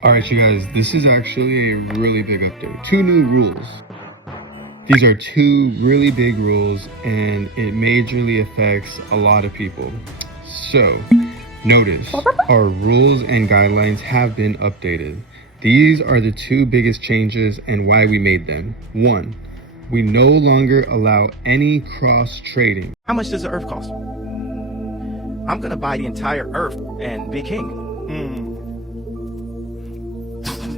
All right, you guys, this is actually a really big update. Two new rules. These are two really big rules and it majorly affects a lot of people. So, notice our rules and guidelines have been updated. These are the two biggest changes and why we made them. One, we no longer allow any cross trading. How much does the earth cost? I'm gonna buy the entire earth and be king.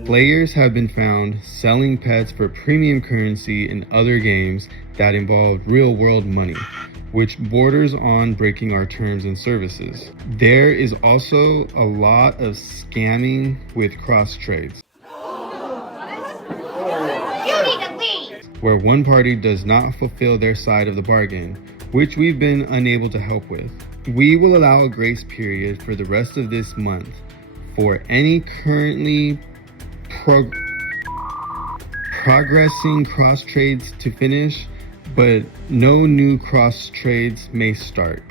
Players have been found selling pets for premium currency in other games that involve real-world money, which borders on breaking our terms and services. There is also a lot of scamming with cross trades, where one party does not fulfill their side of the bargain, which we've been unable to help with. We will allow a grace period for the rest of this month for any currently progressing cross trades to finish, but no new cross trades may start.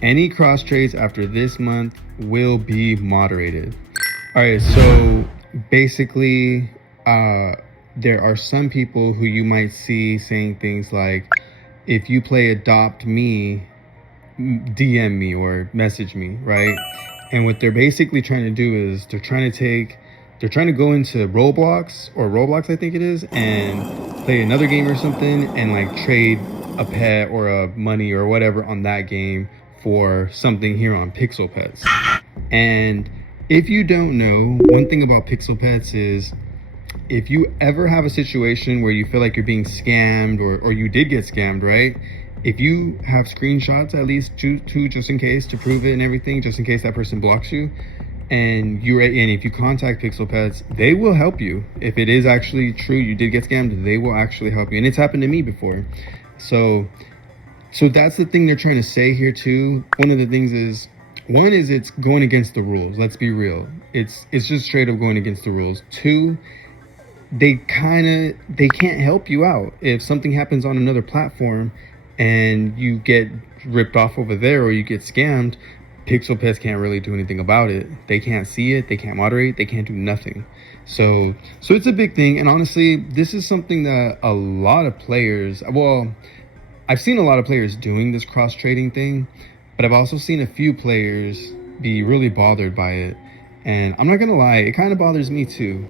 Any cross trades after this month will be moderated. All right, so basically, there are some people who you might see saying things like, if you play Adopt Me, DM me or message me, right? And what they're basically trying to do is they're trying to go into Roblox, I think it is, and play another game or something and like trade a pet or a money or whatever on that game for something here on Pixel Pets. And if you don't know, one thing about Pixel Pets is if you ever have a situation where you feel like you're being scammed or you did get scammed, right? If you have screenshots, at least two just in case to prove it and everything, just in case that person blocks you, and if you contact Pixel Pets, they will help you. If it is actually true, you did get scammed, they will actually help you. And it's happened to me before. So that's the thing they're trying to say here too. One of the things is, one is it's going against the rules. Let's be real. It's just straight up going against the rules. Two, they can't help you out. If something happens on another platform and you get ripped off over there or you get scammed, Pixel Pets can't really do anything about it. They can't see it, they can't moderate, they can't do nothing. So it's a big thing. And honestly, this is something that a lot of players, well, I've seen a lot of players doing this cross trading thing, but I've also seen a few players be really bothered by it. And I'm not gonna lie, it kind of bothers me too.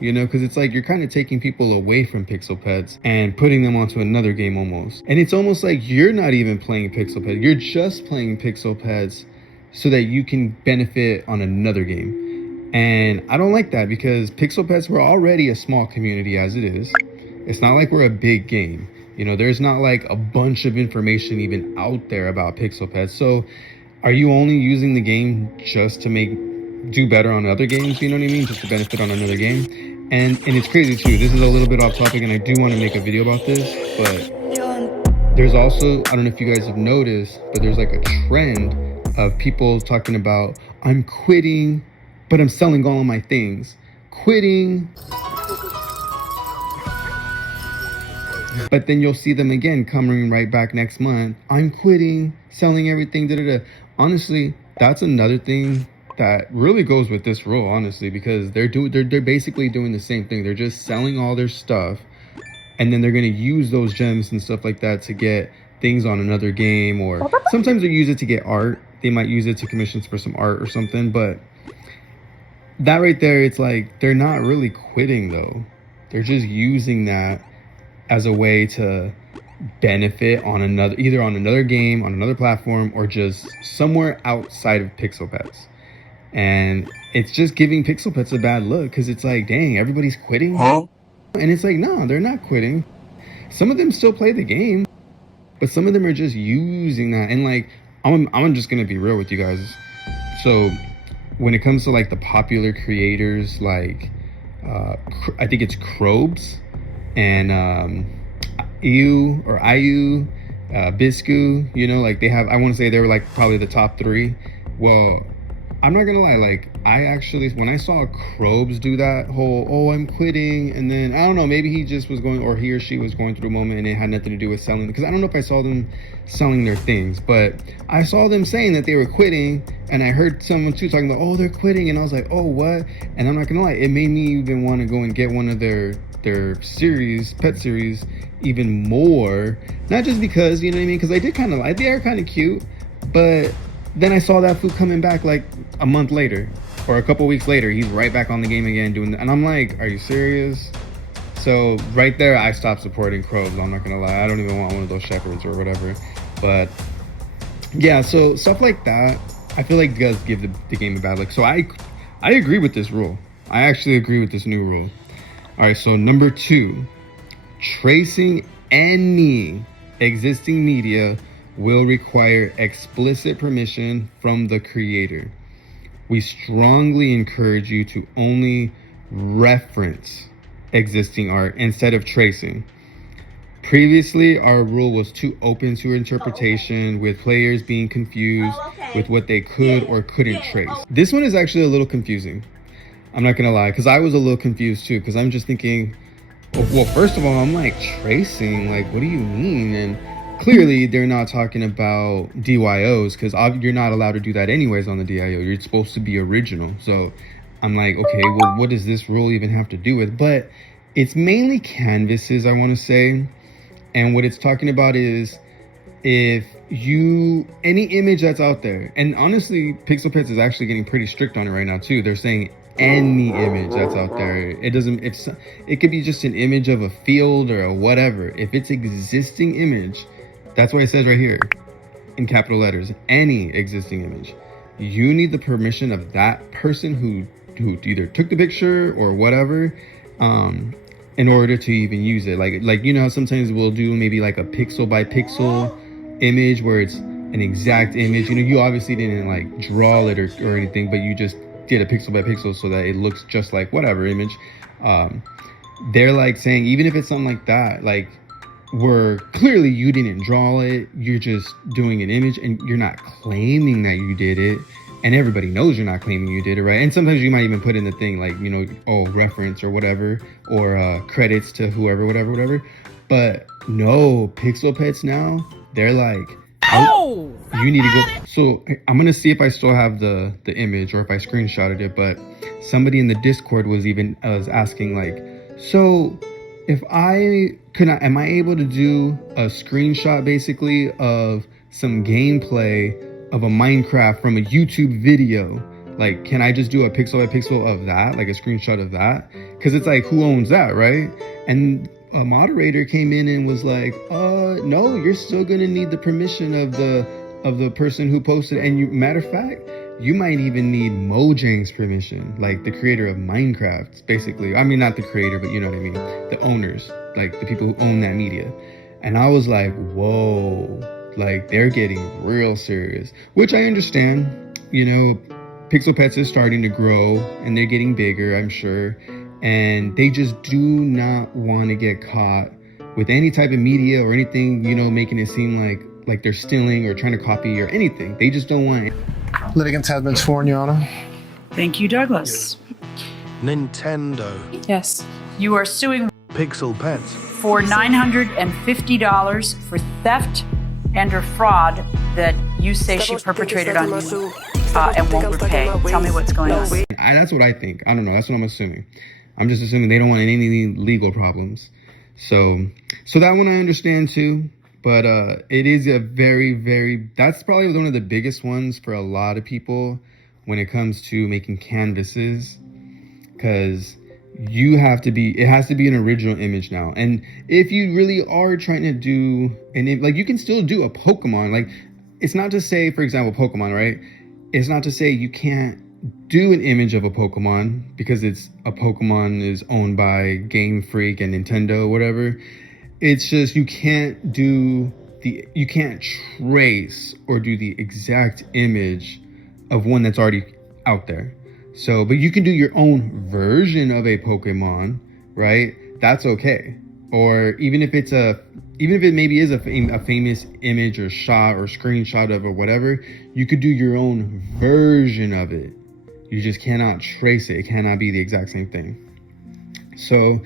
You know, because it's like you're kind of taking people away from Pixel Pets and putting them onto another game almost. And it's almost like you're not even playing Pixel Pets. You're just playing Pixel Pets so that you can benefit on another game. And I don't like that because Pixel Pets, we're already a small community as it is. It's not like we're a big game. You know, there's not like a bunch of information even out there about Pixel Pets. So are you only using the game just to do better on other games? You know what I mean? Just to benefit on another game. And it's crazy too. This is a little bit off topic and I do want to make a video about this, but there's also, I don't know if you guys have noticed, but there's like a trend of people talking about, I'm quitting, but I'm selling all of my things. Quitting. But then you'll see them again coming right back next month. I'm quitting, selling everything, Honestly, that's another thing that really goes with this rule, honestly, because they're basically doing the same thing. They're just selling all their stuff, and then they're going to use those gems and stuff like that to get things on another game, or sometimes they use it to get art. They might use it to commissions for some art or something, but that right there, it's like they're not really quitting though. They're just using that as a way to benefit on either on another game, on another platform, or just somewhere outside of Pixel Pets. And it's just giving Pixel Pets a bad look because it's like, dang, everybody's quitting. Huh? And it's like, no, they're not quitting. Some of them still play the game, but some of them are just using that. And like, I'm just gonna be real with you guys. So when it comes to like the popular creators, like I think it's Krobes and IU, Biscu, you know, like they have, I want to say they were like probably the top three. Well, I'm not gonna lie, like, I actually, when I saw Krobes do that whole, oh, I'm quitting, and then, I don't know, maybe he just was going, or he or she was going through a moment and it had nothing to do with selling, because I don't know if I saw them selling their things, but I saw them saying that they were quitting, and I heard someone too talking about, oh, they're quitting, and I was like, oh, what? And I'm not gonna lie, it made me even want to go and get one of their series, pet series, even more, not just because, you know what I mean, because they are kind of cute, but then I saw that food coming back like a month later or a couple weeks later. He's right back on the game again doing that. And I'm like, are you serious? So right there, I stopped supporting Krobes. I'm not going to lie. I don't even want one of those shepherds or whatever. But yeah, so stuff like that, I feel like does give the game a bad look. So I agree with this rule. I actually agree with this new rule. All right, so number 2, tracing any existing media will require explicit permission from the creator. We strongly encourage you to only reference existing art instead of tracing. Previously, our rule was too open to interpretation, with players being confused with what they could or couldn't trace. This one is actually a little confusing. I'm not gonna lie, because I was a little confused too, because I'm just thinking, well, first of all, I'm like, tracing, like, what do you mean? And clearly, they're not talking about DYOs, because you're not allowed to do that anyways on the DIO. You're supposed to be original. So I'm like, okay, well, what does this rule even have to do with? But it's mainly canvases, I want to say. And what it's talking about is if any image that's out there, and honestly, Pixel Pets is actually getting pretty strict on it right now too. They're saying any image that's out there. It could be just an image of a field or a whatever. If it's existing image, that's why it says right here in capital letters, any existing image, you need the permission of that person who either took the picture or whatever, in order to even use it. Like you know how sometimes we'll do maybe like a pixel by pixel image where it's an exact image. You know, you obviously didn't like draw it or anything, but you just did a pixel by pixel so that it looks just like whatever image. They're like saying, even if it's something like that, like, where clearly you didn't draw it, you're just doing an image and you're not claiming that you did it, and everybody knows you're not claiming you did it, right? And sometimes you might even put in the thing like, you know, oh, reference or whatever, or credits to whoever, whatever. But no, Pixel Pets now, they're like, oh, you need to go. So I'm gonna see if I still have the image or if I screenshotted it, but somebody in the Discord was asking like, so if am I able to do a screenshot basically of some gameplay of a Minecraft from a YouTube video? Like, can I just do a pixel by pixel of that, like a screenshot of that? Because it's like, who owns that, right? And a moderator came in and was like, no, you're still gonna need the permission of the person who posted. And matter of fact, you might even need Mojang's permission, like the creator of Minecraft, basically. I mean, not the creator, but you know what I mean, the owners, like the people who own that media. And I was like, whoa, like they're getting real serious, which I understand. You know, Pixel Pets is starting to grow and they're getting bigger, I'm sure. And they just do not want to get caught with any type of media or anything, you know, making it seem like they're stealing or trying to copy or anything. They just don't want it. Litigants have been sworn, Your Honor. Thank you, Douglas. Nintendo. Yes. You are suing Pixel Pets. for $950 for theft and or fraud that you say she perpetrated on you and won't repay. Tell me what's going on. That's what I think. I don't know. That's what I'm assuming. I'm just assuming they don't want any legal problems. So that one I understand too. But it is a that's probably one of the biggest ones for a lot of people when it comes to making canvases, because it has to be an original image now. And if you really are trying to do like, you can still do a Pokemon. Like, it's not to say, for example, Pokemon, right? It's not to say you can't do an image of a Pokemon because a Pokemon is owned by Game Freak and Nintendo, whatever. It's just you can't trace or do the exact image of one that's already out there. So, but you can do your own version of a Pokemon, right? That's okay. Or even if it maybe is a famous image or shot or screenshot of or whatever, you could do your own version of it. You just cannot trace it. It cannot be the exact same thing. So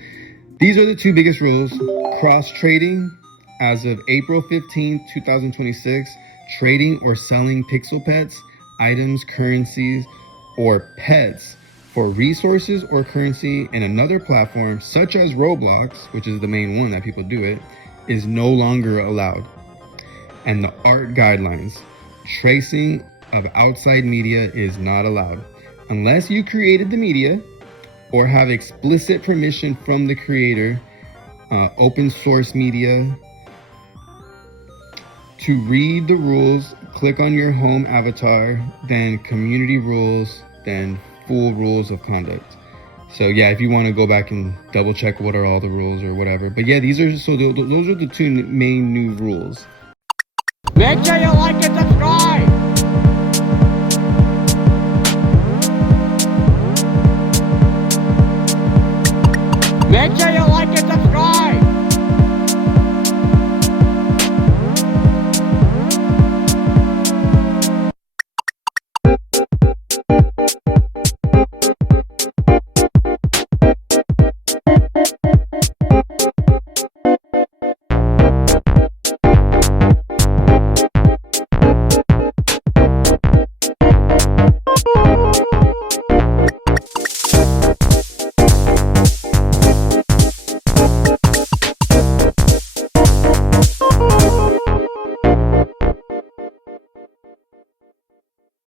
these are the two biggest rules. Cross trading, as of April 15th, 2026, trading or selling pixel pets, items, currencies, or pets for resources or currency in another platform, such as Roblox, which is the main one that people do it, is no longer allowed. And the art guidelines, tracing of outside media is not allowed unless you created the media or have explicit permission from the creator. Open source media. To read the rules, click on your home avatar, then community rules, then full rules of conduct. So yeah, if you want to go back and double check what are all the rules or whatever. But yeah, those are the two main new rules. Make sure you like and subscribe. Make sure you